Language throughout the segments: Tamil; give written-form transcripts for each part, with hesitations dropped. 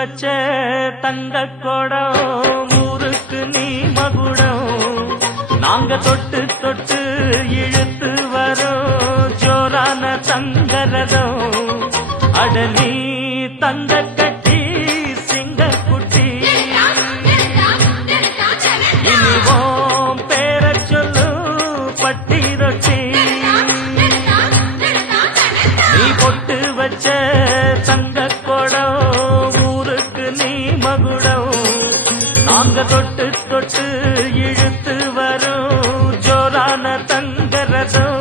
வச்ச தங்க குடம் ஊருக்கு நீ மகுடம் நாங்க தொட்டு தொட்டு இழுத்து வரோம் ஜோரான தங்கரதம் அட நீ தங்க கட்டி சிங்க குட்டி இனிவோம் பேர சொல்லு பட்டி ரொட்டி நீ பொட்டு வச்ச தங்க குடம் ஊருக்கு நீ மகுடம் நாங்க தொட்டு தொட்டு இழுத்து வரும் ஜோரான தங்கரதம்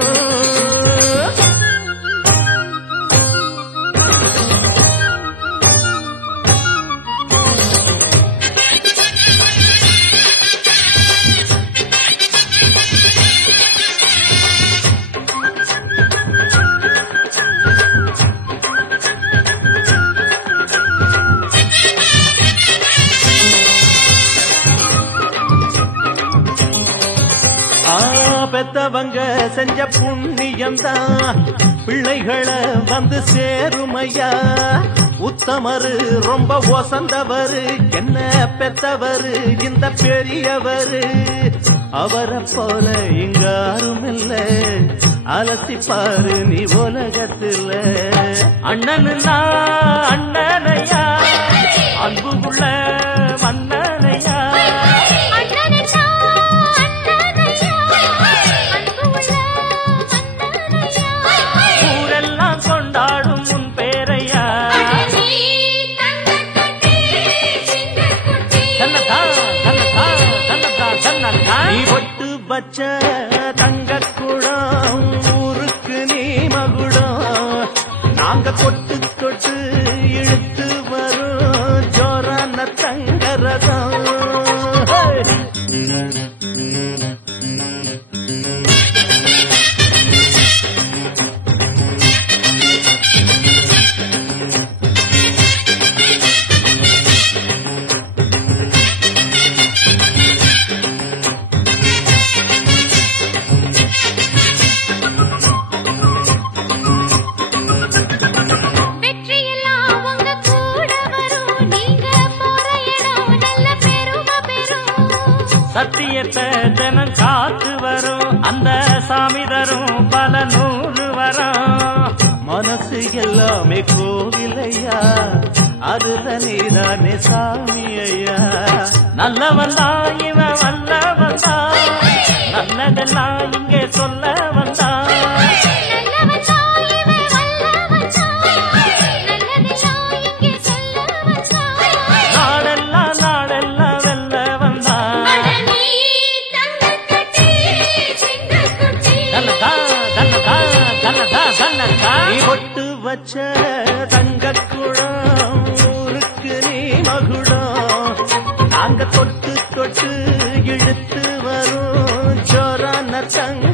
பெத்தவங்க செஞ்ச புண்ணியம்தான் பிள்ளைகளை வந்து சேருமையா உத்தமரு ரொம்ப ஒசந்தவரு என்ன பெத்தவரு இந்த பெரியவரு அவரை போல இங்க யாரும் இல்ல அலசிப்பாரு நீ உலகத்துல அண்ணனுன்னா அண்ணனையா அன்பு உள்ள மன்னனையா நீ பொட்டு வச்ச தங்க குடம் ஊருக்கு நீ மகுடம் நாங்க தொட்டு தொட்டு இழுத்து வரும் ஜோரான தங்கரதம் சத்தியத்தை தினம் காத்து வரும் அந்த சாமி தரும் பல நூறு வரும் மனசு எல்லாமே கோவிலையா அதுல நீதானே சாமி ஐயா நல்லவன் தான் இவன் வல்லவன் தான் நல்லதெல்லாம் இங்கே சொல்ல வந்தான் நீ பொட்டு வச்ச தங்க குடம் ஊருக்கு நீ மகுடம் நாங்க தொட்டு தொட்டு இழுத்து வரும் ஜோரான தங்க